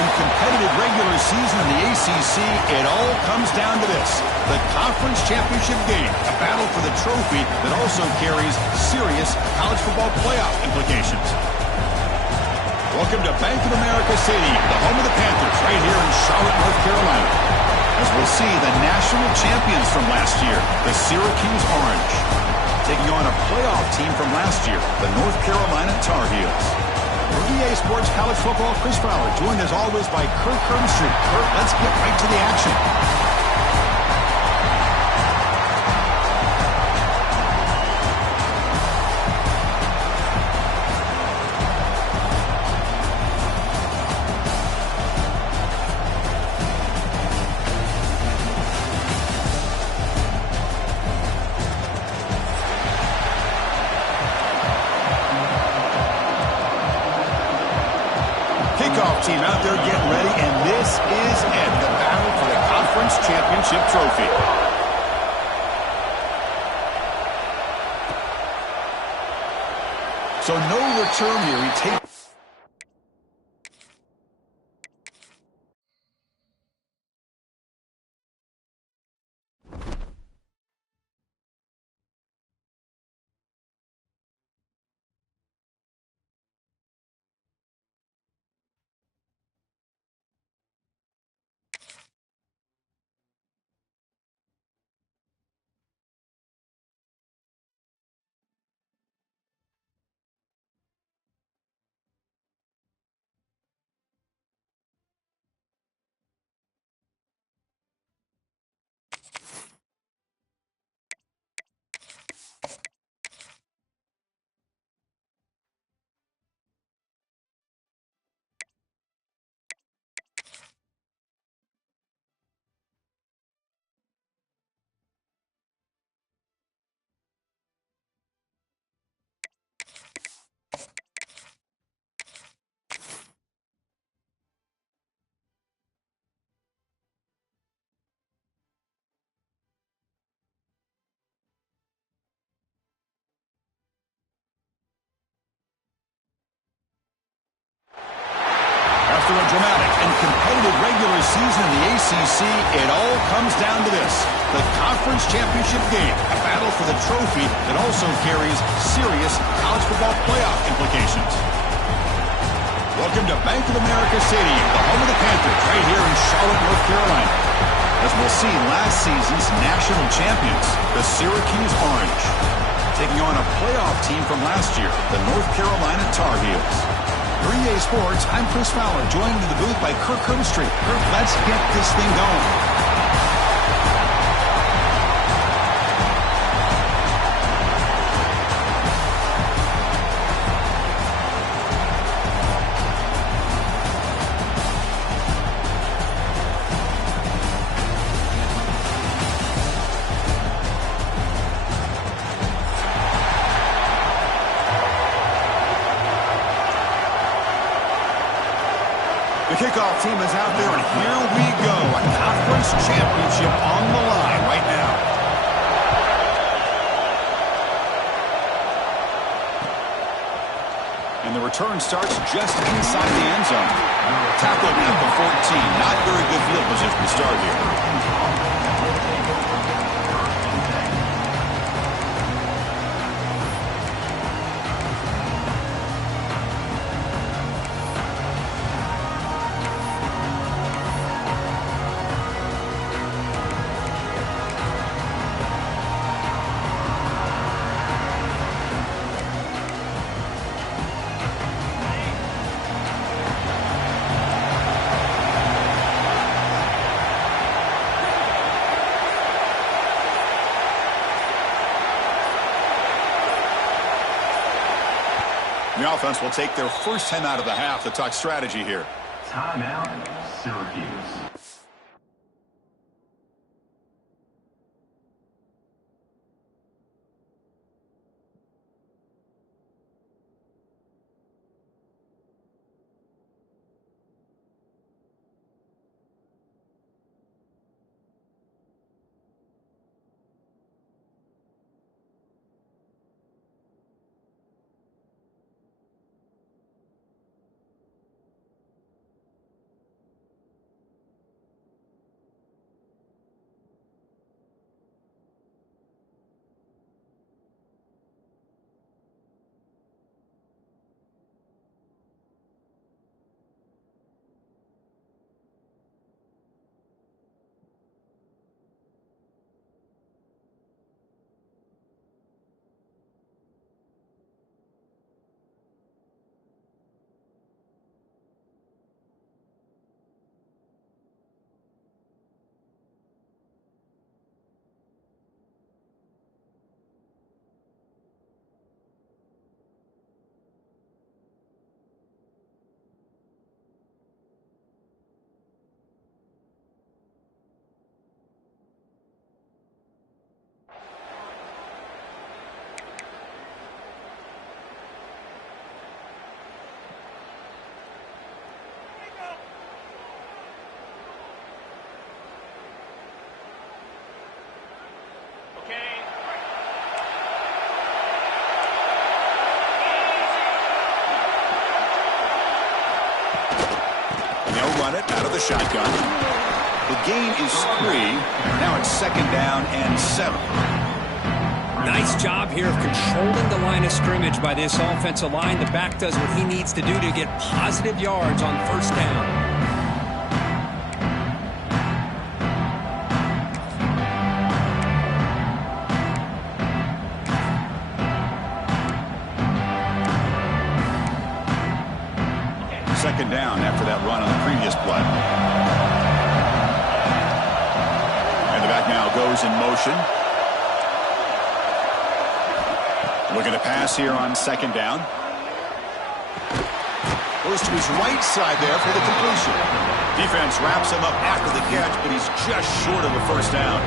and competitive regular season in the ACC, it all comes down to this: the conference championship game, a battle for the trophy that also carries serious college football playoff implications. Welcome to Bank of America Stadium, the home of the Panthers, right here in Charlotte, North Carolina, as we'll see the national champions from last year, the Syracuse Orange, taking on a playoff team from last year, the North Carolina Tar Heels. For EA Sports College Football, Chris Fowler, joined as always by Kurt Street. Kurt, let's get right to the action. Kickoff team out there getting ready, and this is it, the battle for the conference championship trophy. So no return here. He takes... After a dramatic and competitive regular season in the ACC, it all comes down to this: the conference championship game, a battle for the trophy that also carries serious college football playoff implications. Welcome to Bank of America Stadium, the home of the Panthers, right here in Charlotte, North Carolina, as we'll see last season's national champions, the Syracuse Orange, taking on a playoff team from last year, the North Carolina Tar Heels. For EA Sports, I'm Chris Fowler, joined in the booth by Kurt Street. Kurt, let's get this thing going. The kickoff team is out there, and here we go. A conference championship on the line right now. And the return starts just inside the end zone. Tackled at the 14. Not very good field position to start here. The offense will take their first 10 out of the half to talk strategy here. Timeout, Syracuse. they'll run it out of the shotgun. The gain is 3. Now it's 2nd down and 7. Nice job here of controlling the line of scrimmage by this offensive line. The back does what he needs to do to get positive yards on 1st down. Second down after that run on the previous play. And the back now goes in motion. Looking to pass here on 2nd down. Goes to his right side there for the completion. Defense wraps him up after the catch, but he's just short of a 1st down.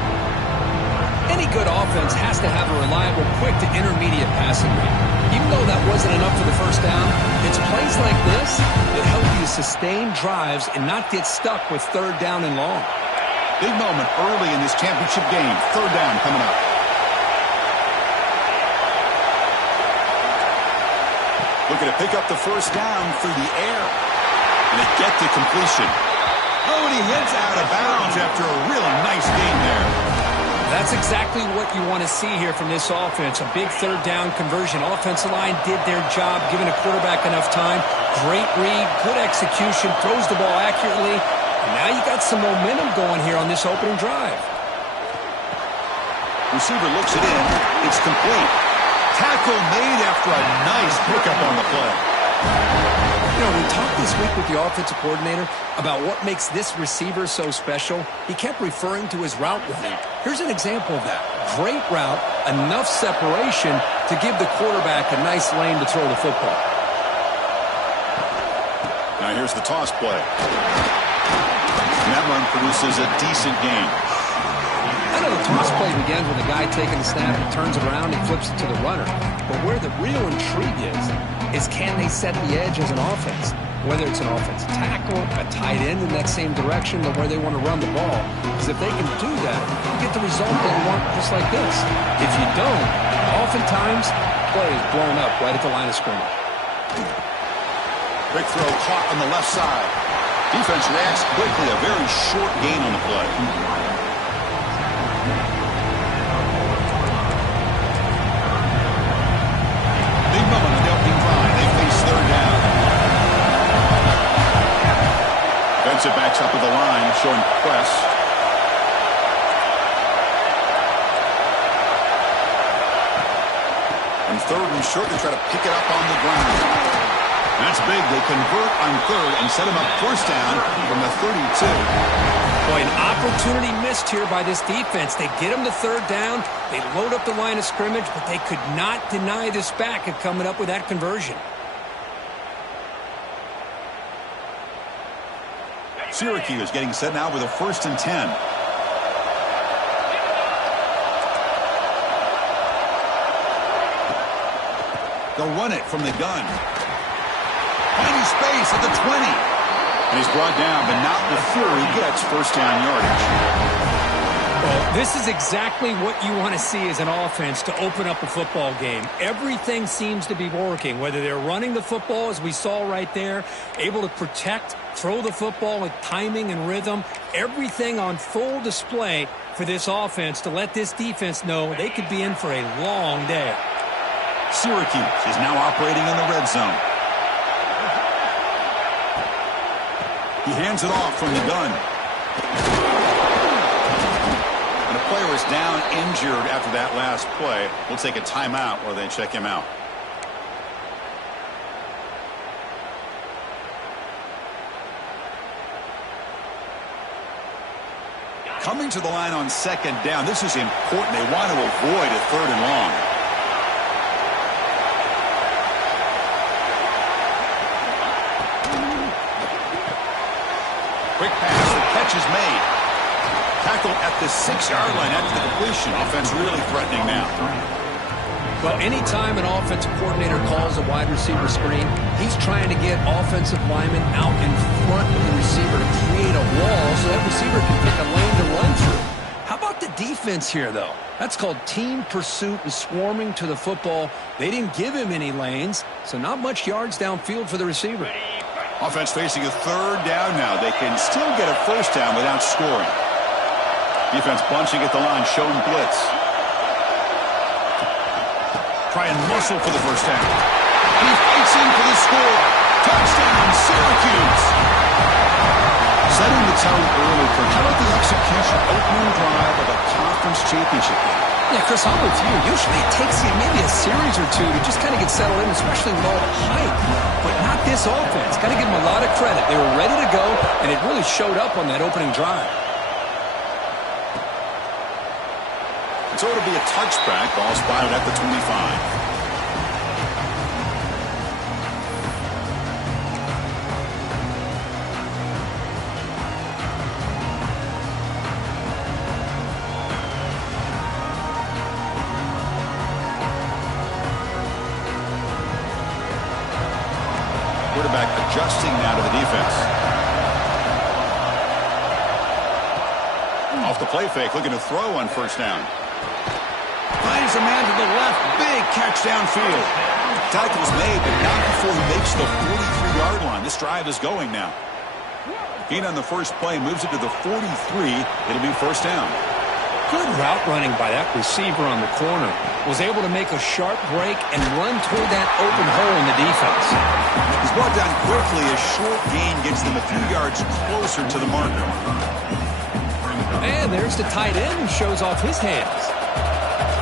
Any good offense has to have a reliable, quick to intermediate passing rate. Even though that wasn't enough for the 1st down, it's plays like this that help you sustain drives and not get stuck with 3rd down and long. Big moment early in this championship game. 3rd down coming up. Looking to pick up the 1st down through the air. And they get to completion. Oh, and he heads out of bounds after a really nice game there. That's exactly what you want to see here from this offense. A big 3rd down conversion. Offensive line did their job, giving a quarterback enough time. Great read, good execution, throws the ball accurately. And now you got some momentum going here on this opening drive. Receiver looks it in. It's complete. Tackle made after a nice pickup on the play. You know, we talked this week with the offensive coordinator about what makes this receiver so special. He kept referring to his route running. Here's an example of that. Great route, enough separation to give the quarterback a nice lane to throw the football. Now here's the toss play. And that run produces a decent gain. I know the toss play begins with a guy taking the snap and turns it around and flips it to the runner. But where the real intrigue is can they set the edge as an offense? Whether it's an offensive tackle, a tight end in that same direction, or where they want to run the ball. Because if they can do that, you get the result they want just like this. If you don't, oftentimes, play is blown up right at the line of scrimmage. Quick throw caught on the left side. Defense reacts quickly, a very short gain on the play. Big moment on the opening drive. They face 3rd down. Defensive backs up to the line, showing press. And 3rd and short, they try to pick it up on the ground. That's big. They convert on 3rd and set him up 1st down from the 32. Boy, an opportunity missed here by this defense. They get him to 3rd down. They load up the line of scrimmage, but they could not deny this back of coming up with that conversion. Syracuse getting set now with a 1st and 10. They'll run it from the gun. Finding space at the 20. And he's brought down, but not before he gets 1st down yardage. Well, this is exactly what you want to see as an offense to open up a football game. Everything seems to be working, whether they're running the football, as we saw right there, able to protect, throw the football with timing and rhythm. Everything on full display for this offense to let this defense know they could be in for a long day. Syracuse is now operating in the red zone. He hands it off from the gun. And the player is down injured after that last play. We'll take a timeout while they check him out. Coming to the line on 2nd down. This is important. They want to avoid a 3rd and long. Quick pass, the catch is made. Tackled at the 6-yard line after the completion. Offense really threatening now. Well, anytime an offensive coordinator calls a wide receiver screen, he's trying to get offensive linemen out in front of the receiver to create a wall so that receiver can pick a lane to run through. How about the defense here, though? That's called team pursuit and swarming to the football. They didn't give him any lanes, so not much yards downfield for the receiver. Offense facing a third down now. They can still get a first down without scoring. Defense bunching at the line, showing blitz. Try and muscle for the first down. And he fights in for the score. Touchdown, Syracuse. Setting the tone early, Kirk. How about the execution opening drive of a conference championship game? Yeah, Chris, I'm with you. Usually it takes you maybe a series or two to just kind of get settled in, especially with all the hype. But not this offense. Got to give them a lot of credit. They were ready to go, and it really showed up on that opening drive. So it'll be a touchback. Ball spotted at the 25. Quarterback adjusting now to the defense. Off the play fake, looking to throw on first down. Finds a man to the left. Big catch downfield. Tackle's made, but not before he makes the 43-yard line. This drive is going now. Gain on the first play, moves it to the 43. It'll be first down. Good route running by that receiver on the corner. Was able to make a sharp break and run toward that open hole in the defense. He's brought down quickly. A short gain gets them a few yards closer to the marker. And there's the tight end who shows off his hands.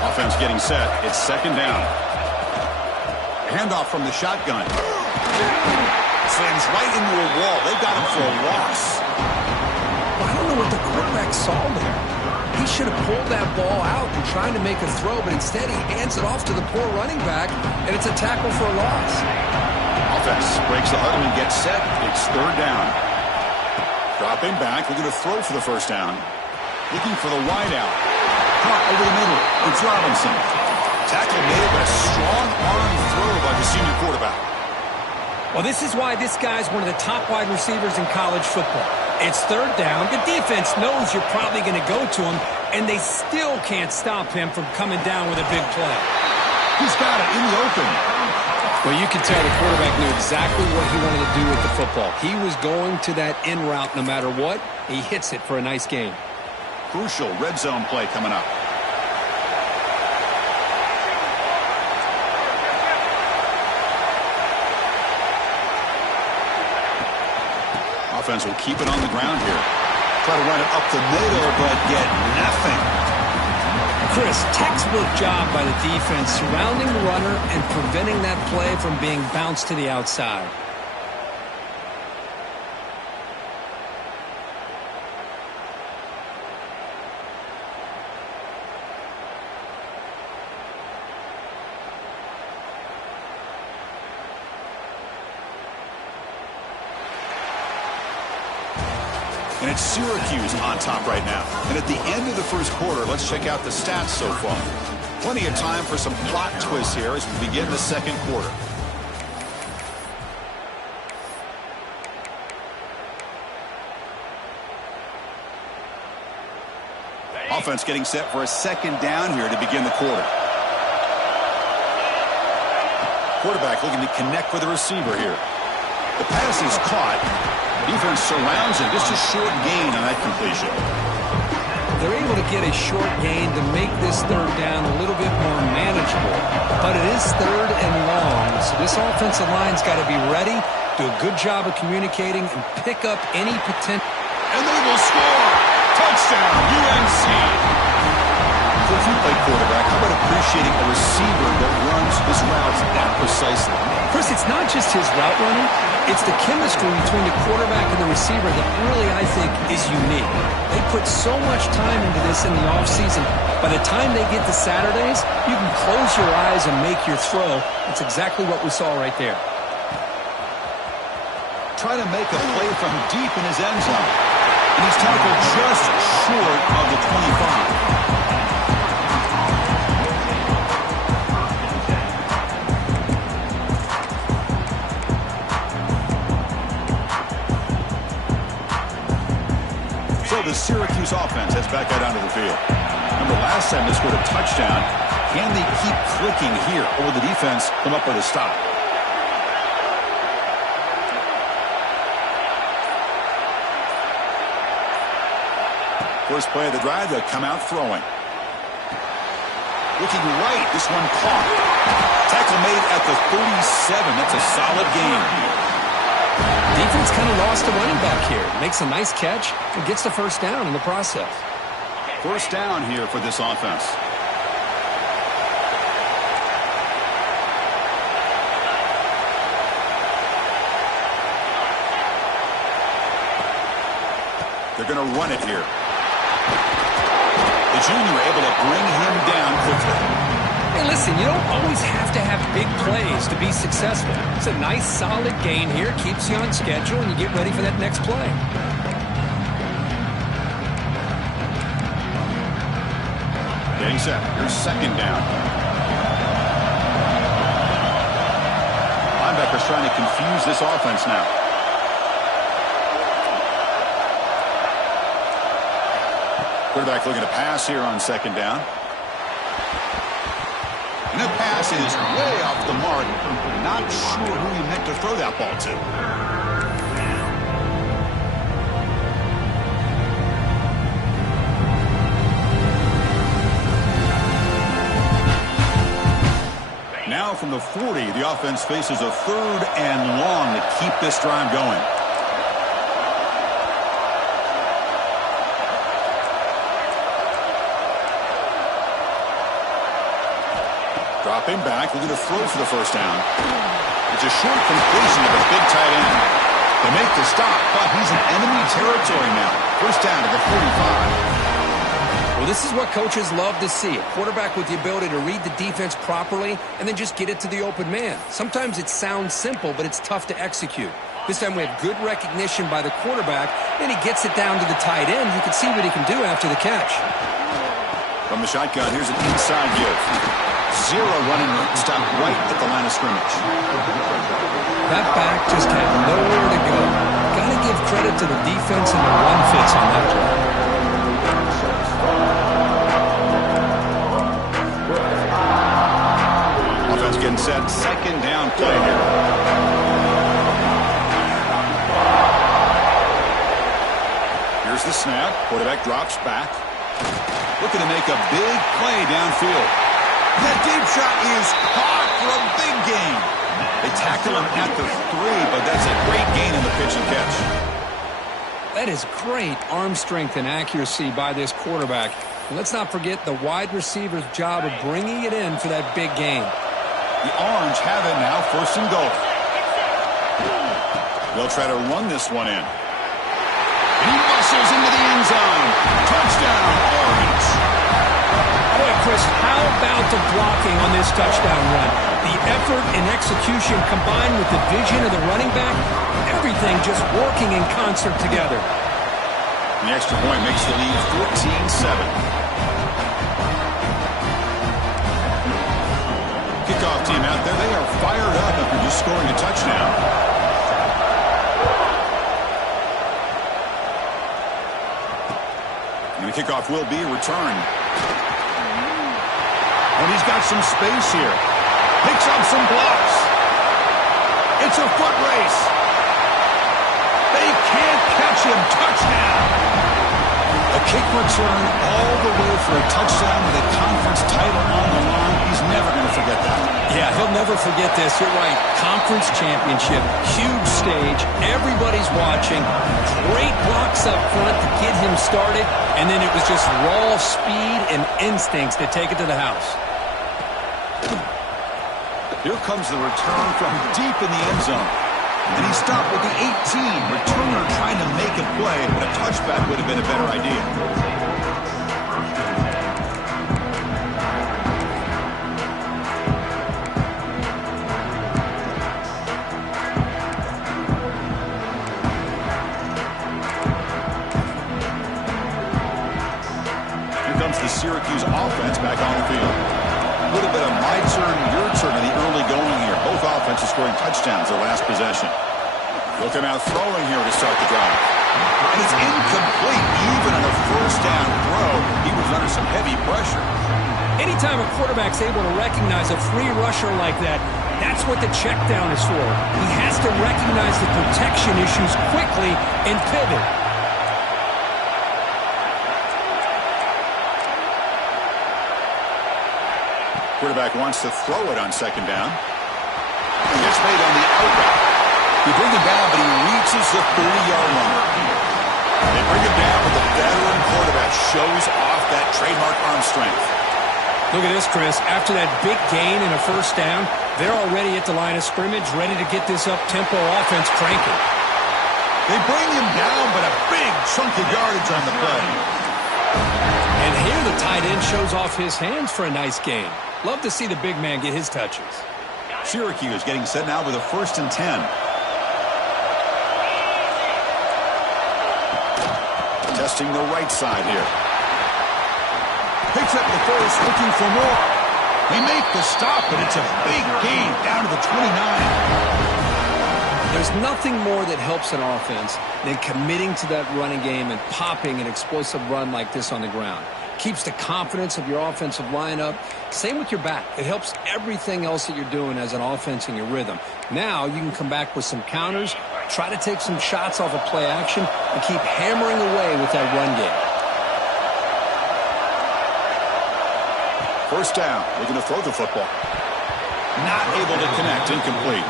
Offense getting set. It's second down. Handoff from the shotgun. Slams right into a wall. They got him for a loss. Well, I don't know what the quarterback saw there. He should have pulled that ball out and tried to make a throw, but instead he hands it off to the poor running back, and it's a tackle for a loss. Offense breaks the huddle and gets set. It's third down. Dropping back, looking to throw for the first down. Looking for the wide out. Caught over the middle. It's Robinson. Tackle made, but a strong arm throw by the senior quarterback. Well, this is why this guy's one of the top wide receivers in college football. It's third down. The defense knows you're probably going to go to him, and they still can't stop him from coming down with a big play. He's got it in the open. Well, you can tell the quarterback knew exactly what he wanted to do with the football. He was going to that in route no matter what. He hits it for a nice gain. Crucial red zone play coming up. Offense will keep it on the ground here. Try to run it up the middle, but get nothing. Chris, textbook job by the defense surrounding the runner and preventing that play from being bounced to the outside. And it's Syracuse on top right now. And at the end of the first quarter, let's check out the stats so far. Plenty of time for some plot twists here as we begin the second quarter. Offense getting set for a second down here to begin the quarter. Quarterback looking to connect with the receiver here. The pass is caught. Defense surrounds him. Just a short gain on that completion. They're able to get a short gain to make this third down a little bit more manageable. But it is third and long, so this offensive line's got to be ready, do a good job of communicating, and pick up any potential. And they will score! Touchdown, UNC! So if you play quarterback, how about appreciating a receiver that runs his routes that precisely? Chris, it's not just his route running. It's the chemistry between the quarterback and the receiver that really, I think, is unique. They put so much time into this in the offseason. By the time they get to Saturdays, you can close your eyes and make your throw. That's exactly what we saw right there. Trying to make a play from deep in his end zone. And he's tackled just short of the 25. So the Syracuse offense heads back out onto the field. Remember, last time they scored a touchdown. Can they keep clicking here, or will the defense come up with a stop? First play of the drive, they'll come out throwing. Looking right, this one caught. Tackle made at the 37. That's a solid gain. Defense kind of lost a running back here. Makes a nice catch and gets the first down in the process. First down here for this offense. They're going to run it here. The junior able to bring him down quickly. Hey, listen, you don't always have to have big plays to be successful. It's a nice, solid gain here. Keeps you on schedule, and you get ready for that next play. Getting set. Here's second down. Linebackers trying to confuse this offense now. Quarterback looking to pass here on second down. And the pass is way off the mark. Not sure who he meant to throw that ball to. Now from the 40, the offense faces a third and long to keep this drive going. Dropping back, looking to throw for the first down. It's a short completion of a big tight end. They make the stop, but he's in enemy territory now. First down to the 45. Well, this is what coaches love to see. A quarterback with the ability to read the defense properly and then just get it to the open man. Sometimes it sounds simple, but it's tough to execute. This time we have good recognition by the quarterback, and he gets it down to the tight end. You can see what he can do after the catch. From the shotgun, here's an inside give. Zero running room. Stop right at the line of scrimmage. That back just had nowhere to go. Got to give credit to the defense and the run fits on that play. Offense getting set. Second down play here. Here's the snap. Quarterback drops back. Looking to make a big play downfield. That deep shot is caught for a big gain. They tackle him at the 3, but that's a great gain in the pitch and catch. That is great arm strength and accuracy by this quarterback. And let's not forget the wide receiver's job of bringing it in for that big gain. The Orange have it now, first and goal. They'll try to run this one in. And he muscles into the end zone. Touchdown, Orange. Boy, Chris, how about the blocking on this touchdown run? The effort and execution combined with the vision of the running back, everything just working in concert together. The extra point makes the lead 14-7. Kickoff team out there, they are fired up after just scoring a touchdown. And the kickoff will be returned. And he's got some space here. Picks up some blocks. It's a foot race. They can't catch him. Touchdown. A kick return all the way for a touchdown with a conference title on the line. He's never going to forget that. Yeah, he'll never forget this. You're right. Conference championship. Huge stage. Everybody's watching. Great blocks up front to get him started. And then it was just raw speed and instincts to take it to the house. Here comes the return from deep in the end zone. And he stopped with the 18. Returner trying to make a play, but a touchback would have been a better idea. Here comes the Syracuse offense back on the field. A little bit of my turn, your turn in the early going here. Both offenses scoring touchdowns their last possession. They'll come out throwing here to start the drive. And it's incomplete. Even on a first down throw, he was under some heavy pressure. Anytime a quarterback's able to recognize a free rusher like that, that's what the check down is for. He has to recognize the protection issues quickly and pivot. quarterback wants to throw it on second down. It's made on the out route. You bring him down, but he reaches the 30-yard line. They bring him down, but the veteran quarterback shows off that trademark arm strength. Look at this, Chris. After that big gain and a first down, they're already at the line of scrimmage, ready to get this up-tempo offense cranking. They bring him down, but a big chunk of yardage on the play. And here the tight end shows off his hands for a nice gain. Love to see the big man get his touches. Syracuse getting set now with a 1st and 10. Testing the right side here. Picks up the first, looking for more. They make the stop, but it's a big gain down to the 29. There's nothing more that helps an offense than committing to that running game and popping an explosive run like this on the ground. Keeps the confidence of your offensive lineup. Same with your back. It helps everything else that you're doing as an offense in your rhythm. Now you can come back with some counters, try to take some shots off of play action, and keep hammering away with that run game. First down, looking to throw the football. Not able to connect, incomplete.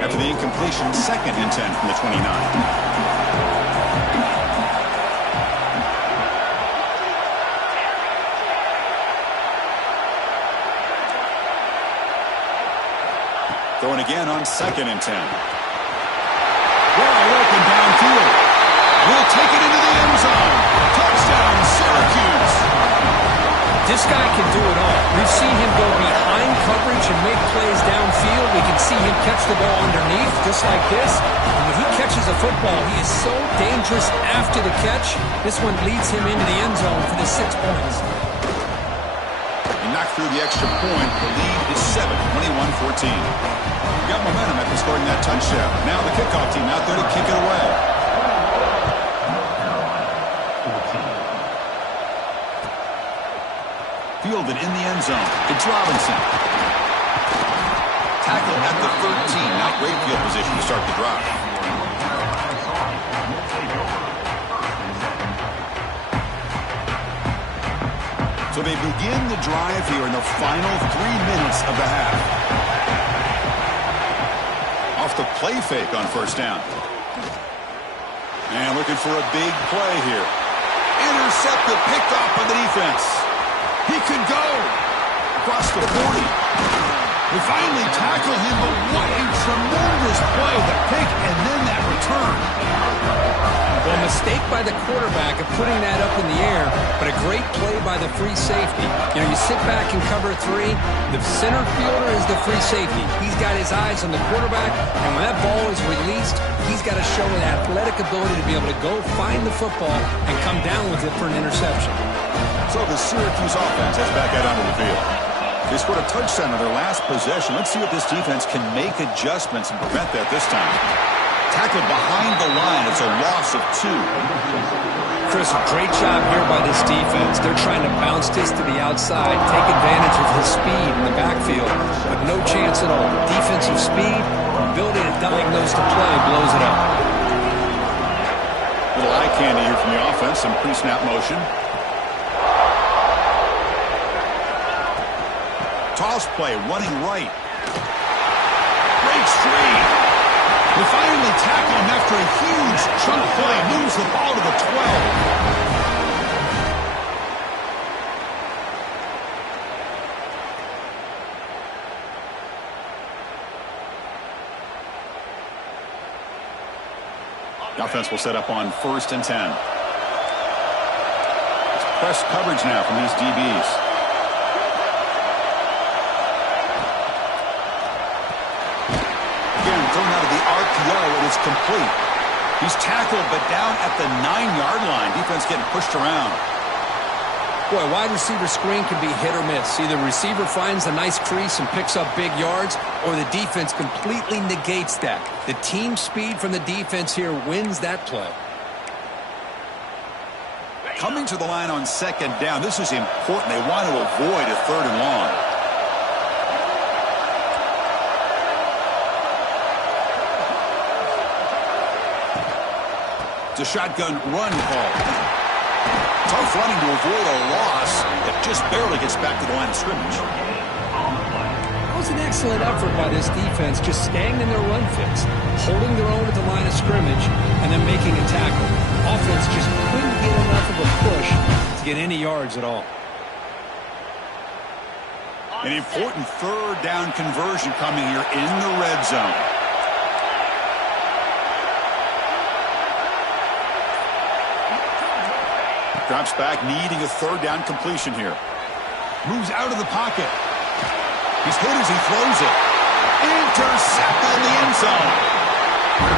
After the incompletion, 2nd and 10 from the 29. Throwing again on 2nd and 10. Wide open downfield. Will take it into the end zone. Touchdown, Syracuse. This guy can do it all. We've seen him go behind coverage and make plays downfield. We can see him catch the ball underneath, just like this. And when he catches a football, he is so dangerous after the catch. This one leads him into the end zone for the 6 points. Knocked through the extra point. The lead is 7, 21-14. Got momentum after scoring that touchdown. Now the kickoff team out there to kick it away. Fielded in the end zone. It's Robinson. Tackle at the 13. Not great field position to start the drive. So they begin the drive here in the final 3 minutes of the half. Off the play fake on first down. And looking for a big play here. Intercepted, picked off by the defense. He could go across the 40. They finally tackle him, but what a tremendous play. The pick and then that return. Well, a mistake by the quarterback of putting that up in the air, but a great play by the free safety. You know, you sit back and cover 3. The center fielder is the free safety. He's got his eyes on the quarterback, and when that ball is released, he's got to show an athletic ability to be able to go find the football and come down with it for an interception. So the Syracuse offense heads back out onto the field. They scored a touchdown on their last possession. Let's see what this defense can make adjustments and prevent that this time. Tackled behind the line. It's a loss of 2. Chris, a great job here by this defense. They're trying to bounce this to the outside, take advantage of his speed in the backfield, but no chance at all. Defensive speed, ability to diagnose the play, blows it up. Little eye candy here from the offense. Some pre-snap motion. Toss play, running right. Breaks free. They finally tackle him after a huge chunk play. Moves the ball to the 12. The offense will set up on 1st and 10. It's press coverage now from these DBs. Thrown out of the RPO, and it's complete. He's tackled, but down at the 9-yard line. Defense getting pushed around. Boy, wide receiver screen can be hit or miss. Either receiver finds a nice crease and picks up big yards, or the defense completely negates that. The team speed from the defense here wins that play. Coming to the line on 2nd down. This is important. They want to avoid a 3rd and long. It's a shotgun run call. Tough running to avoid a loss that just barely gets back to the line of scrimmage. That was an excellent effort by this defense, just staying in their run fix, holding their own at the line of scrimmage, and then making a tackle. Offense just couldn't get enough of a push to get any yards at all. An important third down conversion coming here in the red zone. Drops back, needing a third down completion here. Moves out of the pocket. He's hit as he throws it. Intercepted in the end zone.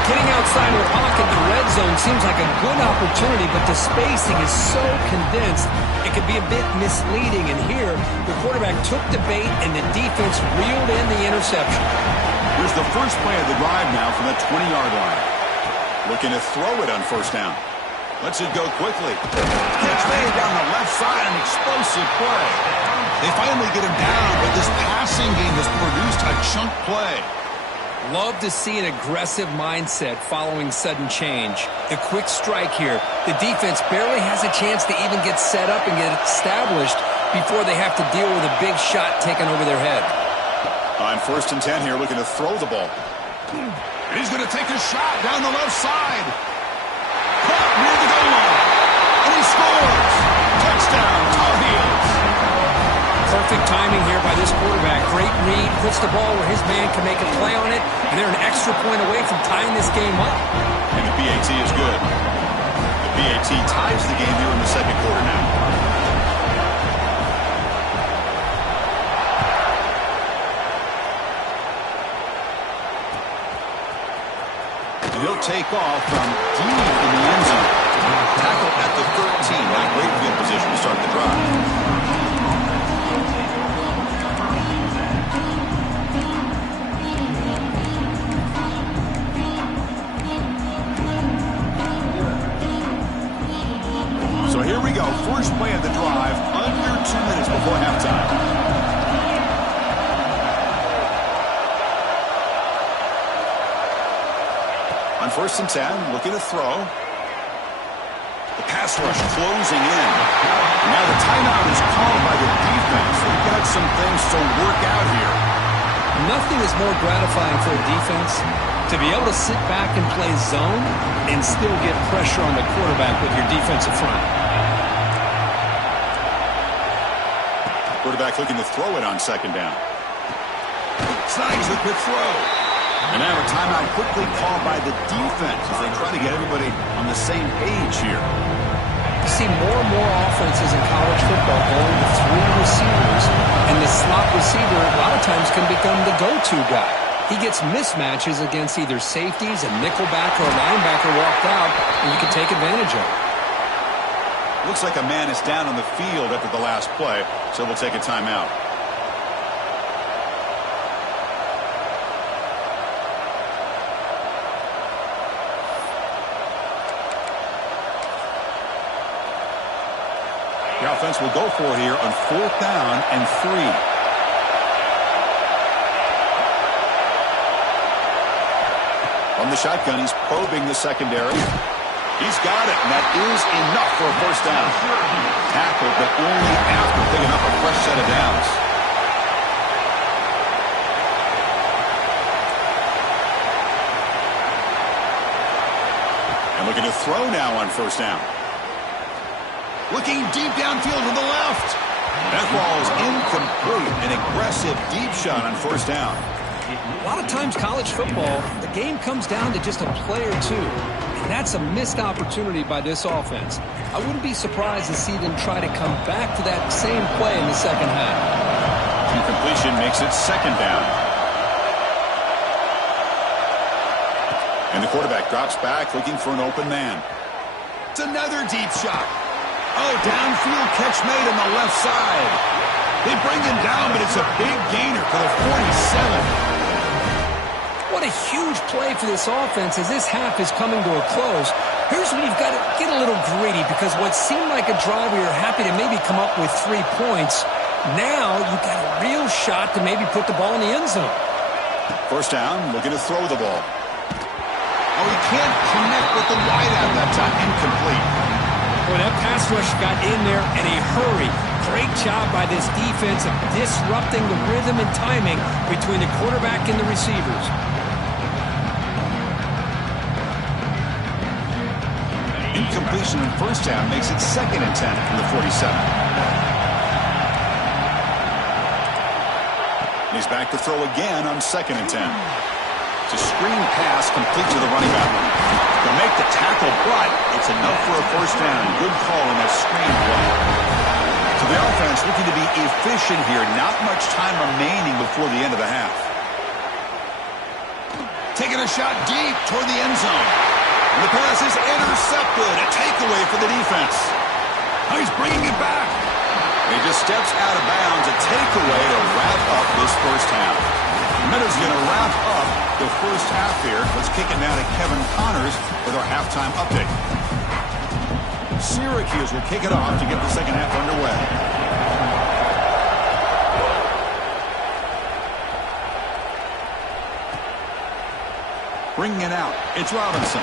Getting outside of the pocket in the red zone seems like a good opportunity, but the spacing is so condensed, it could be a bit misleading. And here, the quarterback took the bait, and the defense reeled in the interception. Here's the first play of the drive now from the 20-yard line. Looking to throw it on first down. Lets it go quickly. Catch made down the left side, an explosive play. They finally get him down, but this passing game has produced a chunk play. Love to see an aggressive mindset following sudden change. The quick strike here. The defense barely has a chance to even get set up and get established before they have to deal with a big shot taken over their head. On 1st and 10 here, looking to throw the ball. And he's going to take a shot down the left side. Caught near the goal line. And he scores. Touchdown, Tar Heels. Perfect timing here by this quarterback. Great read, puts the ball where his man can make a play on it, and they're an extra point away from tying this game up. And the PAT is good. The PAT ties the game here in the second quarter now. He'll take off from deep in the end zone. Tackle at the 13. Not great field position to start the drive. So here we go. First play of the drive. Under 2 minutes before halftime. On 1st and 10, looking to throw. The pass rush closing in. Now the timeout is called by the defense. They've got some things to work out here. Nothing is more gratifying for a defense to be able to sit back and play zone and still get pressure on the quarterback with your defensive front. Quarterback looking to throw it on 2nd down. Snags the quick throw. And now a timeout quickly called by the defense as they try to get everybody on the same page here. You see more and more offenses in college football going to 3 receivers, and the slot receiver a lot of times can become the go-to guy. He gets mismatches against either safeties, a nickelback, or a linebacker walked out, and you can take advantage of it. Looks like a man is down on the field after the last play, so we'll take a timeout. The offense will go for it here on 4th down and 3. From the shotgun, he's probing the secondary. He's got it, and that is enough for a first down. Tackled, but only after picking up a fresh set of downs. And looking to throw now on 1st down. Looking deep downfield to the left. That ball is incomplete. An aggressive deep shot on 1st down. A lot of times college football, the game comes down to just a play or two. And that's a missed opportunity by this offense. I wouldn't be surprised to see them try to come back to that same play in the second half. Incompletion makes it 2nd down. And the quarterback drops back looking for an open man. It's another deep shot. Oh, downfield catch made on the left side. They bring him down, but it's a big gainer for the 47. What a huge play for this offense as this half is coming to a close. Here's when you've got to get a little greedy because what seemed like a drive where you're happy to maybe come up with 3 points, now you've got a real shot to maybe put the ball in the end zone. 1st down, looking to throw the ball. Oh, he can't connect with the wideout that time. Well, that pass rush got in there in a hurry. Great job by this defense of disrupting the rhythm and timing between the quarterback and the receivers. Incompletion in first half makes it 2nd and 10 from the 47. He's back to throw again on 2nd and 10. It's a screen pass complete to the running back. They'll make the tackle, but it's enough for a first down. Good call on that screen play. So the offense looking to be efficient here. Not much time remaining before the end of the half. Taking a shot deep toward the end zone. And the pass is intercepted. A takeaway for the defense. Oh, he's bringing it back. He just steps out of bounds. A takeaway to wrap up this first half. Minutes going to wrap up the first half here. Let's kick it now to Kevin Connors with our halftime update. Syracuse will kick it off to get the second half underway. Bringing it out. It's Robinson.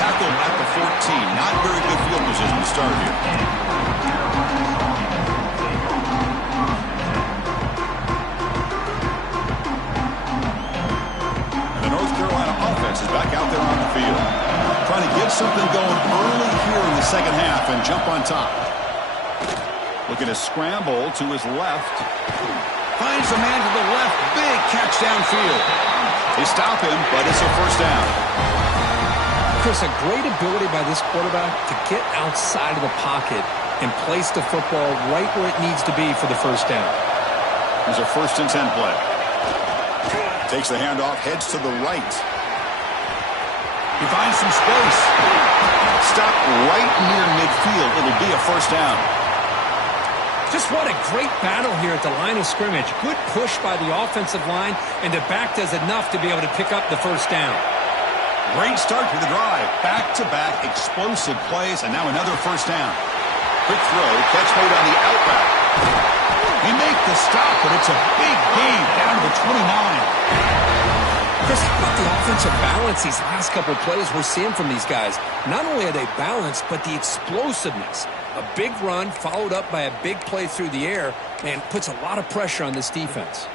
Tackled at the 14. Not very good field position to start here. Is back out there on the field. Trying to get something going early here in the second half and jump on top. Looking to scramble to his left. Finds a man to the left. Big catch downfield. They stop him, but it's a first down. Chris, a great ability by this quarterback to get outside of the pocket and place the football right where it needs to be for the first down. Here's a 1st and 10 play. Takes the handoff, heads to the right. He finds some space. Stop right near midfield. It'll be a first down. Just what a great battle here at the line of scrimmage. Good push by the offensive line, and the back does enough to be able to pick up the first down. Great start to the drive. Back-to-back explosive plays, and now another first down. Quick throw. Catch made on the outback. He make the stop, but it's a big gain down to the 29. Chris, how about the offensive balance these last couple of plays we're seeing from these guys? Not only are they balanced, but the explosiveness. A big run followed up by a big play through the air, and puts a lot of pressure on this defense.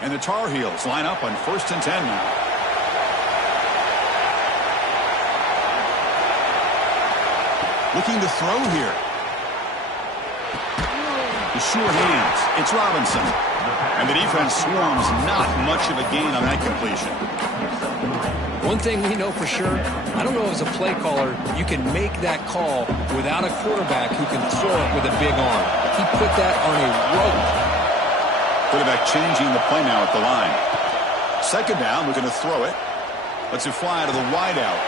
And the Tar Heels line up on 1st and 10 now. Looking to throw here. The sure hands. It's Robinson. And the defense swarms. Not much of a gain on that completion. One thing we know for sure, I don't know as a play caller, you can make that call without a quarterback who can throw it with a big arm. He put that on a rope. Quarterback changing the play now at the line. Second down, looking to throw it. Lets it fly to the wideout.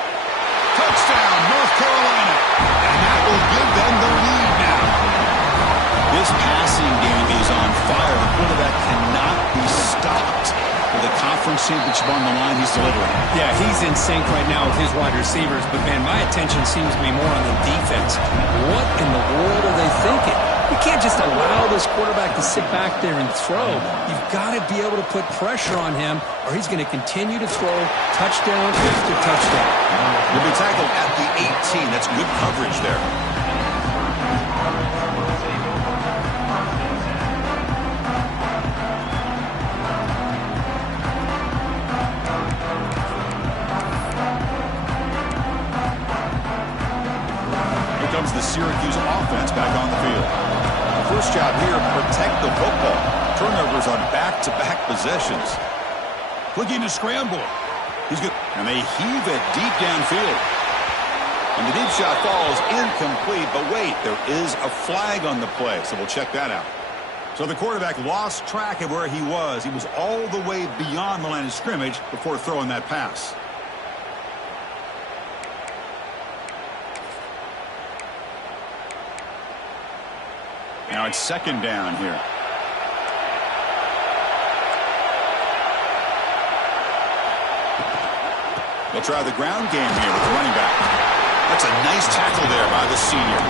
Touchdown, North Carolina. And that will give them the lead now. This passing game is on fire. The quarterback cannot be stopped. With a conference championship on the line, he's delivering. Yeah, he's in sync right now with his wide receivers. But, man, my attention seems to be more on the defense. What in the world are they thinking? You can't just allow this quarterback to sit back there and throw. You've got to be able to put pressure on him, or he's going to continue to throw touchdown after touchdown. He'll be tackled at the 18. That's good coverage there. Here comes the Syracuse offense back on the field. First job here, protect the football. Turnovers on back-to-back possessions. Looking to scramble. He's good. And they heave it deep downfield. And the deep shot falls incomplete. But wait, there is a flag on the play, so we'll check that out. So the quarterback lost track of where he was. He was all the way beyond the line of scrimmage before throwing that pass. Now it's second down here. They'll try the ground game here with the running back. That's a nice tackle there by the senior.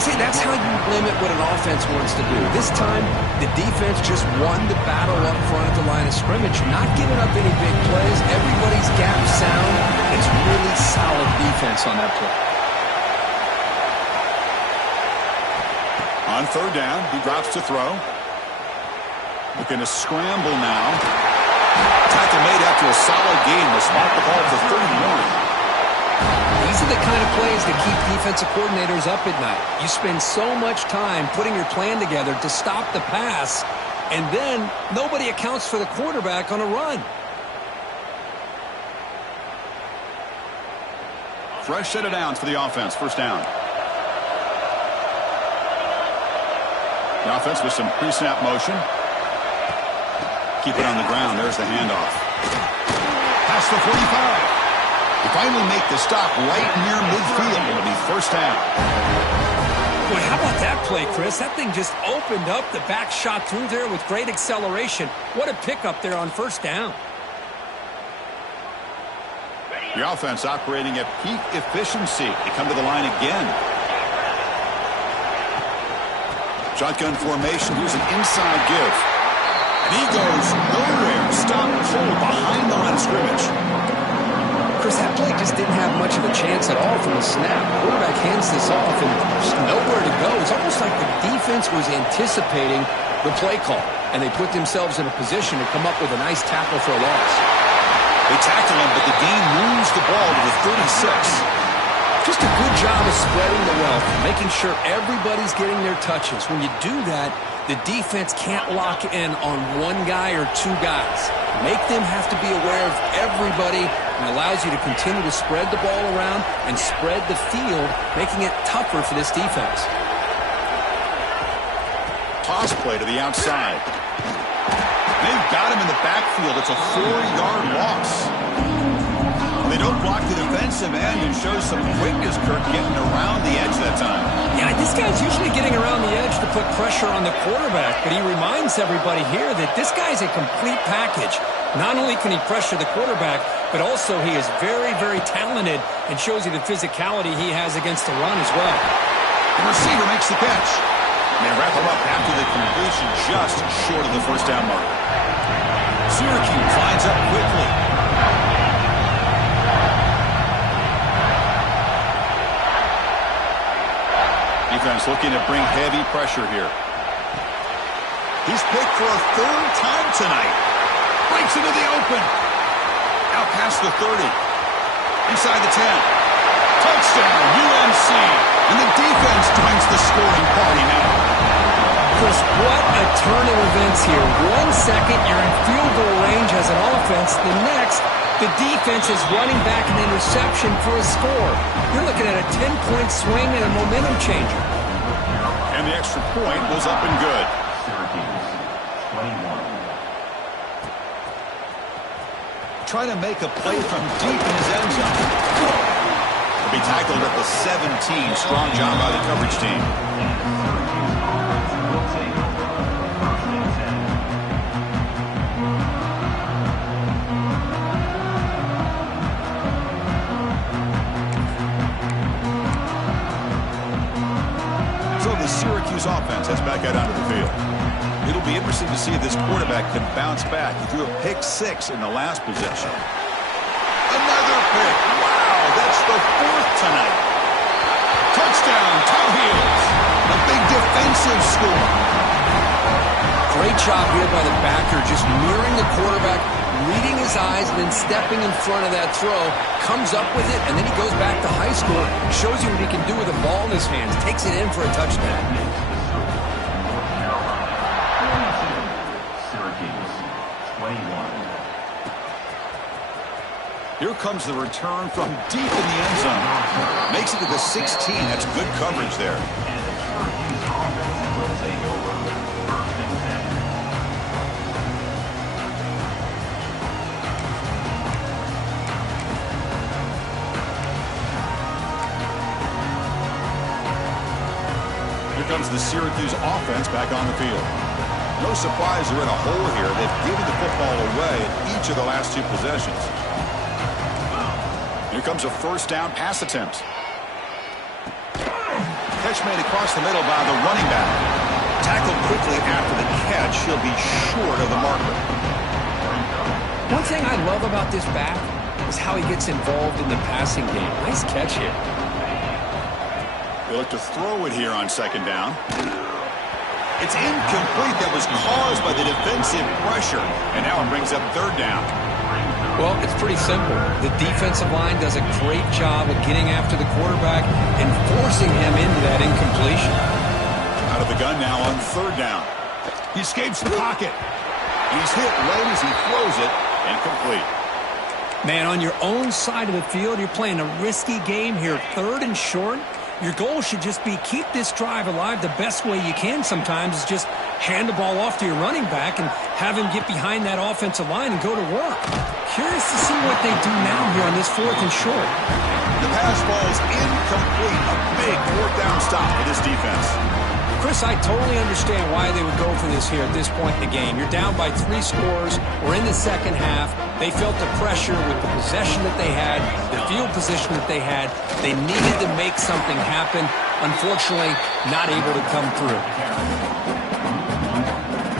See, that's how you limit what an offense wants to do. This time, the defense just won the battle up front at the line of scrimmage, not giving up any big plays. Everybody's gap sound. It's really solid defense on that play. On third down, he drops to throw. Looking to scramble now. Tackle made after a solid gain. Will spot the ball for 31. These are the kind of plays that keep defensive coordinators up at night. You spend so much time putting your plan together to stop the pass, and then nobody accounts for the quarterback on a run. Fresh set of downs for the offense. First down. The offense with some pre-snap motion. Keep it on the ground. There's the handoff. Past the 45. They finally make the stop right near midfield. It'll be first down. Boy, how about that play, Chris? That thing just opened up. The back shot through there with great acceleration. What a pickup there on first down. The offense operating at peak efficiency. They come to the line again. Shotgun formation. Here's an inside give. And he goes nowhere. Stop cold behind the line of scrimmage. Chris, that play just didn't have much of a chance at all from the snap. Quarterback hands this off, and there's nowhere to go. It's almost like the defense was anticipating the play call, and they put themselves in a position to come up with a nice tackle for a loss. They tackle him, but the game moves the ball to the 36. Just a good job of spreading the wealth, making sure everybody's getting their touches. When you do that, the defense can't lock in on one guy or two guys. Make them have to be aware of everybody, and allows you to continue to spread the ball around and spread the field, making it tougher for this defense. Toss play to the outside. They've got him in the backfield. It's a 4-yard loss. They don't block the defensive end and show some quickness, Kirk, getting around the edge that time. Yeah, this guy's usually getting around the edge to put pressure on the quarterback, but he reminds everybody here that this guy's a complete package. Not only can he pressure the quarterback, but also he is very, very talented and shows you the physicality he has against the run as well. The receiver makes the catch. And they wrap him up after the completion just short of the first down mark. Syracuse lines up quickly. Defense looking to bring heavy pressure here. He's picked for a third time tonight. Breaks into the open. Out past the 30. Inside the 10. Touchdown, UNC. And the defense joins the scoring party now. Chris, what a turn of events here. 1 second, you're in field goal range as an offense. The next, the defense is running back an interception for a score. You're looking at a 10-point swing and a momentum changer. And the extra point was up and good. Syracuse, 21. Trying to make a play from deep in his end zone. He'll be tackled at the 17. Strong job by the coverage team. Syracuse offense has back out onto the field. It'll be interesting to see if this quarterback can bounce back. He threw a pick 6 in the last possession. Another pick. Wow, that's the 4th tonight. Touchdown, Tar Heels. A big defensive score. Great job here by the backer, just mirroring the quarterback, reading his eyes, and then stepping in front of that throw, comes up with it, and then he goes back to high school, shows you what he can do with the ball in his hands, takes it in for a touchdown. Syracuse, 21. Here comes the return from deep in the end zone. Makes it to the 16. That's good coverage there. Here comes the Syracuse offense back on the field. No surprise they're in a hole here. They've given the football away in each of the last 2 possessions. Here comes a first down pass attempt. Catch made across the middle by the running back. Tackled quickly after the catch. He'll be short of the marker. One thing I love about this back is how he gets involved in the passing game. Nice catch here. They look to throw it here on second down. It's incomplete. That was caused by the defensive pressure. And now it brings up third down. Well, it's pretty simple. The defensive line does a great job of getting after the quarterback and forcing him into that incompletion. Out of the gun now on third down. He escapes the pocket. He's hit right as he throws it. Incomplete. Man, on your own side of the field, you're playing a risky game here, third and short. Your goal should just be keep this drive alive the best way you can sometimes is just hand the ball off to your running back and have him get behind that offensive line and go to work. Curious to see what they do now here on this fourth and short. The pass ball is incomplete. A big fourth down stop for this defense. Chris, I totally understand why they would go for this here at this point in the game. You're down by 3 scores. We're in the second half. They felt the pressure with the possession that they had, the field position that they had. They needed to make something happen. Unfortunately, not able to come through.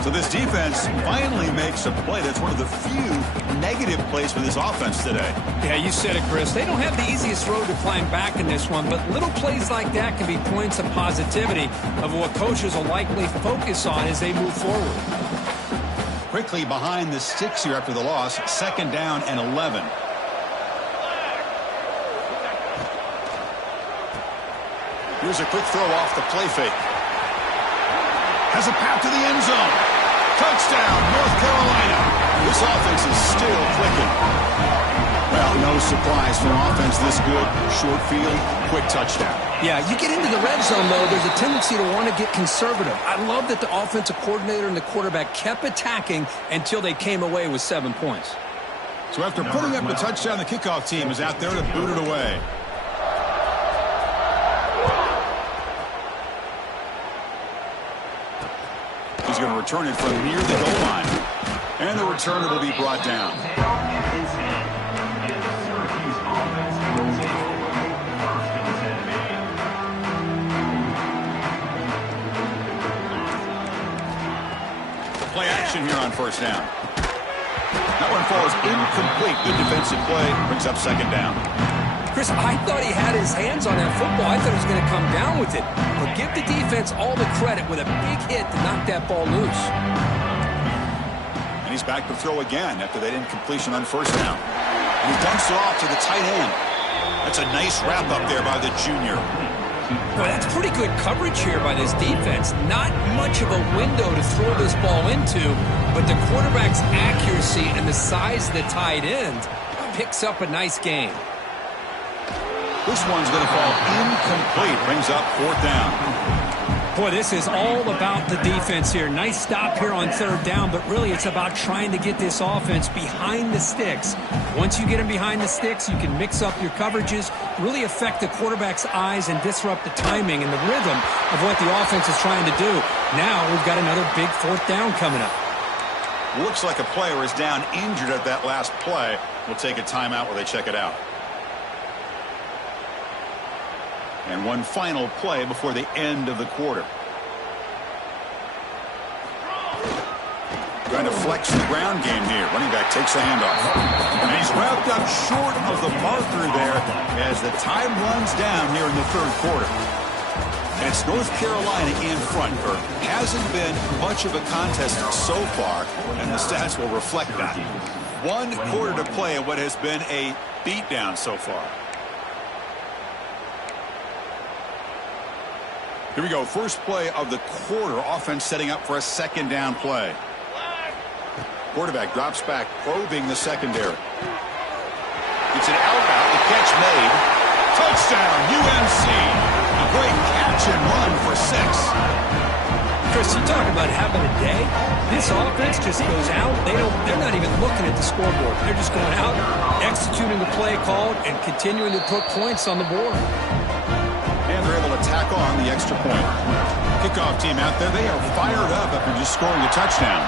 So this defense finally makes a play. That's one of the few negative plays for this offense today. Yeah, you said it, Chris. They don't have the easiest road to climb back in this one, but little plays like that can be points of positivity of what coaches will likely focus on as they move forward. Quickly behind the sticks here after the loss. Second down and 11. Here's a quick throw off the play fake. Has a path to the end zone. Touchdown, North Carolina. This offense is still clicking. Well, no surprise for an offense this good. Short field, quick touchdown. Yeah, you get into the red zone, though, there's a tendency to want to get conservative. I love that the offensive coordinator and the quarterback kept attacking until they came away with 7 points. So after putting up the touchdown, the kickoff team is out there to boot it away. He's going to return it from near the goal line. And the returner will be brought down. Play action here on first down. That one falls incomplete. Good defensive play. Brings up second down. Chris, I thought he had his hands on that football. I thought he was going to come down with it. But give the defense all the credit with a big hit to knock that ball loose. And he's back to throw again after that incompletion on first down. And he dumps it off to the tight end. That's a nice wrap up there by the junior. Well, that's pretty good coverage here by this defense. Not much of a window to throw this ball into, but the quarterback's accuracy and the size of the tight end picks up a nice gain. This one's going to fall incomplete. Brings up fourth down. Boy, this is all about the defense here. Nice stop here on third down, but really it's about trying to get this offense behind the sticks. Once you get them behind the sticks, you can mix up your coverages, really affect the quarterback's eyes and disrupt the timing and the rhythm of what the offense is trying to do. Now we've got another big fourth down coming up. Looks like a player is down injured at that last play. We'll take a timeout while they check it out. And one final play before the end of the quarter. Trying to flex the ground game here. Running back takes the handoff. And he's wrapped up short of the marker there as the time runs down here in the third quarter. And it's North Carolina in front. Or hasn't been much of a contest so far, and the stats will reflect that. 1 quarter to play in what has been a beatdown so far. Here we go. First play of the quarter. Offense setting up for a second down play. Quarterback drops back, probing the secondary. It's an outbound. The catch made. Touchdown, UNC. A great catch and run for 6. Chris, you talk about having a day. This offense just goes out. They're not even looking at the scoreboard. They're just going out, executing the play called, and continuing to put points on the board. And they're able to tack on the extra point. Kickoff team out there, they are fired up after just scoring a touchdown.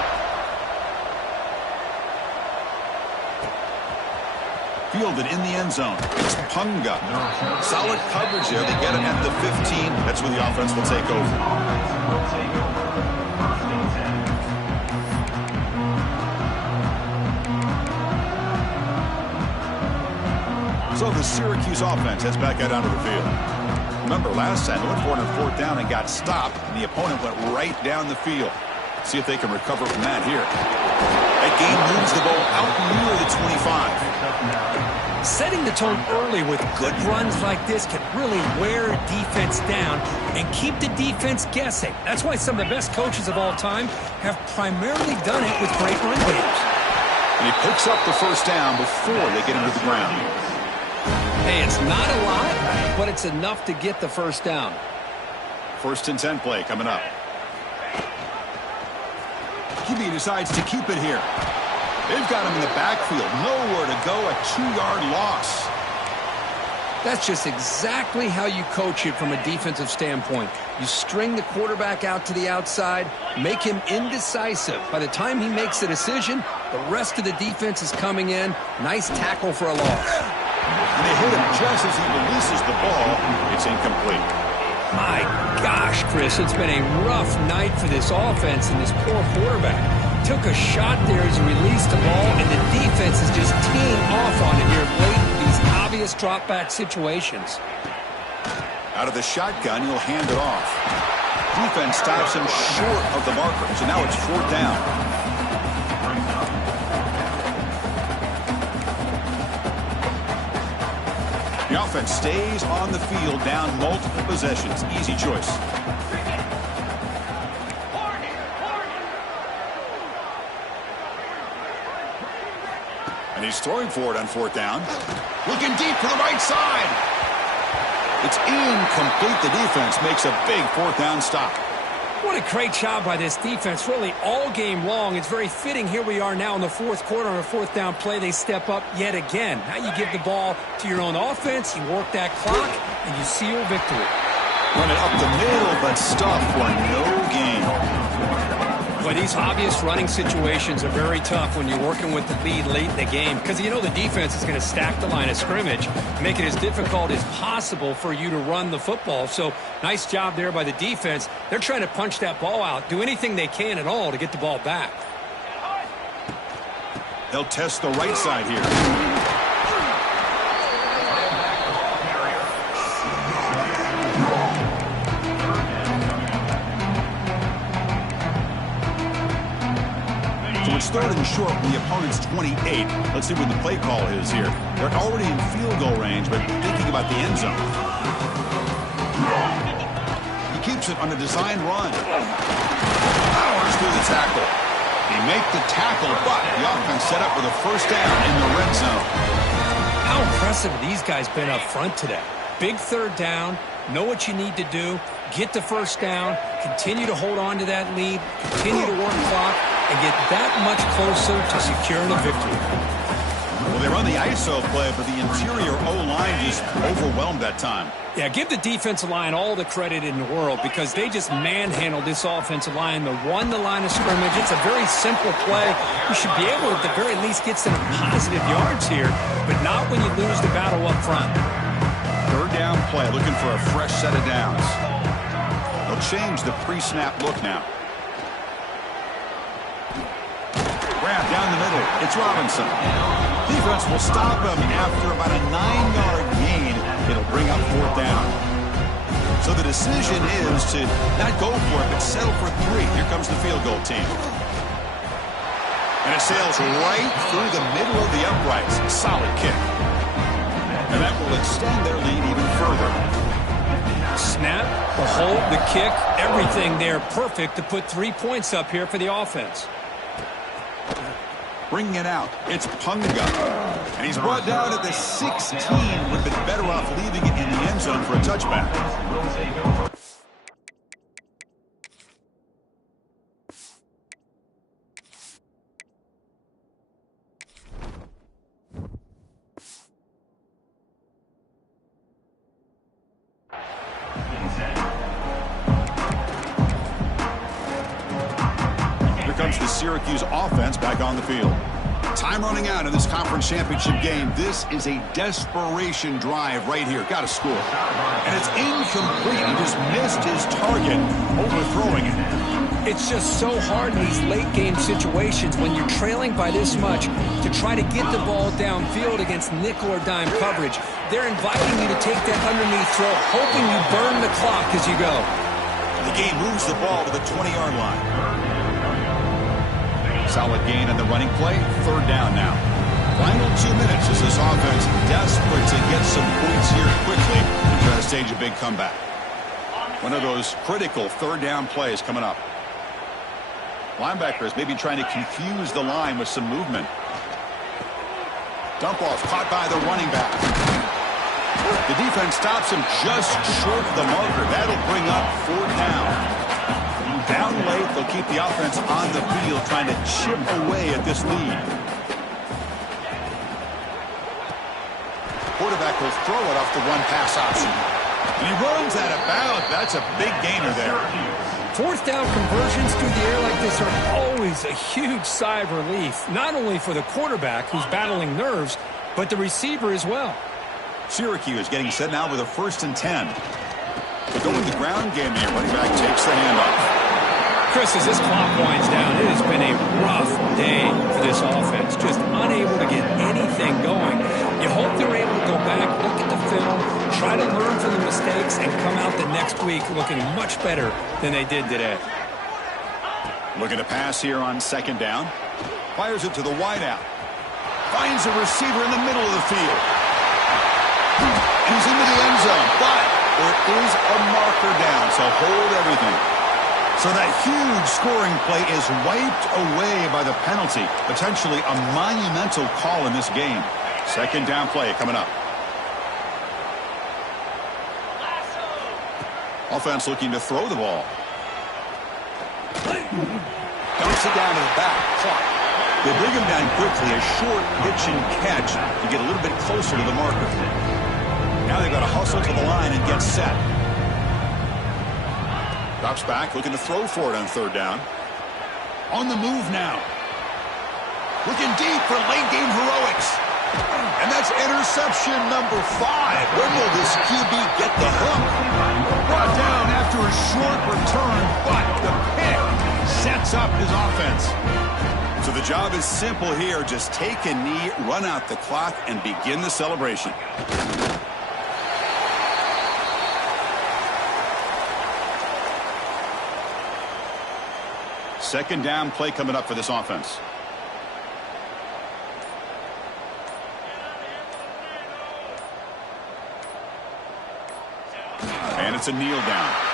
Fielded in the end zone. It's Punga. Solid coverage there. They get him at the 15. That's where the offense will take over. So the Syracuse offense heads back out onto the field. Remember, last time they went for it on 4th down and got stopped, and the opponent went right down the field. See if they can recover from that here. That game moves the ball out near the 25. Setting the tone early with good runs like this can really wear defense down and keep the defense guessing. That's why some of the best coaches of all time have primarily done it with great run games. And he picks up the 1st down before they get him to the ground. Hey, it's not a lot, but it's enough to get the 1st down. 1st and 10 play coming up. QB decides to keep it here. They've got him in the backfield. Nowhere to go. A 2-yard loss. That's just exactly how you coach it from a defensive standpoint. You string the quarterback out to the outside, make him indecisive. By the time he makes a decision, the rest of the defense is coming in. Nice tackle for a loss. And they hit him just as he releases the ball. It's incomplete. My gosh, Chris, it's been a rough night for this offense and this poor quarterback. Took a shot there as he released the ball, and the defense is just teeing off on it here late in these obvious drop-back situations. Out of the shotgun, he'll hand it off. Defense stops him short of the marker, so now it's 4th down. The offense stays on the field, down multiple possessions. Easy choice. And he's throwing for it on 4th down. Looking deep to the right side. It's incomplete. The defense makes a big 4th down stop. What a great job by this defense, really all game long. It's very fitting. Here we are now in the 4th quarter on a 4th down play. They step up yet again. Now you give the ball to your own offense, you work that clock, and you seal victory. Run it up the middle, but stop for no gain. But these obvious running situations are very tough when you're working with the lead late in the game because you know the defense is going to stack the line of scrimmage, make it as difficult as possible for you to run the football. So nice job there by the defense. They're trying to punch that ball out, do anything they can at all to get the ball back. They'll test the right side here. It's 3rd and short from the opponent's 28. Let's see what the play call is here. They're already in field goal range, but thinking about the end zone. He keeps it on a design run. Powers through the tackle. He make the tackle, but the offense set up with a 1st down in the red zone. How impressive have these guys been up front today? Big 3rd down, know what you need to do, get the 1st down, continue to hold on to that lead, continue to work clock, and get that much closer to securing a victory. Well, they run the ISO play, but the interior O-line just overwhelmed that time. Yeah, give the defensive line all the credit in the world because they just manhandled this offensive line. They won the line of scrimmage. It's a very simple play. You should be able to, at the very least, get some positive yards here, but not when you lose the battle up front. 3rd down play, looking for a fresh set of downs. They'll change the pre-snap look now. Grab down the middle. It's Robinson. Defense will stop him after about a 9-yard gain. It'll bring up 4th down. So the decision is to not go for it, but settle for 3. Here comes the field goal team. And it sails right through the middle of the uprights. Solid kick. And that will extend their lead even further. Snap, the hold, the kick, everything there perfect to put 3 points up here for the offense. Bringing it out, it's Punga. And he's brought down at the 16. Would have been better off leaving it in the end zone for a touchback. Here comes the Syracuse offense back on the field. Time running out in this conference championship game. This is a desperation drive right here. Got to score. And it's incomplete. He just missed his target, overthrowing it. It's just so hard in these late-game situations when you're trailing by this much to try to get the ball downfield against nickel or dime coverage. They're inviting you to take that underneath throw, hoping you burn the clock as you go. The game moves the ball to the 20-yard line. Solid gain on the running play. Third down now. Final 2 minutes as this offense desperate to get some points here quickly and try to stage a big comeback. One of those critical third down plays coming up. Linebackers maybe trying to confuse the line with some movement. Dump off caught by the running back. The defense stops him just short of the marker. That'll bring up fourth down. Down late, they'll keep the offense on the field trying to chip away at this lead. Quarterback will throw it off the one-pass option. And he runs out of bounds. That's a big gainer there. Fourth down conversions through the air like this are always a huge sigh of relief, not only for the quarterback who's battling nerves, but the receiver as well. Syracuse getting set now with a 1st and 10. They go with the ground game here. Running back takes the handoff. Chris, as this clock winds down, it has been a rough day for this offense. Just unable to get anything going. You hope they're able to go back, look at the film, try to learn from the mistakes, and come out the next week looking much better than they did today. Looking to pass here on 2nd down. Fires it to the wideout. Finds a receiver in the middle of the field. And he's into the end zone, but there is a marker down, so hold everything. So that huge scoring play is wiped away by the penalty. Potentially a monumental call in this game. 2nd down play coming up. Offense looking to throw the ball. Dumps it down to the back. Clock. They bring him down quickly. A short pitch and catch to get a little bit closer to the marker. Now they've got to hustle to the line and get set. Drops back, looking to throw for it on 3rd down. On the move now. Looking deep for late-game heroics. And that's interception number 5. When will this QB get the hook? Brought down after a short return, but the pick sets up his offense. So the job is simple here. Just take a knee, run out the clock, and begin the celebration. Second down play coming up for this offense. And it's a kneel down.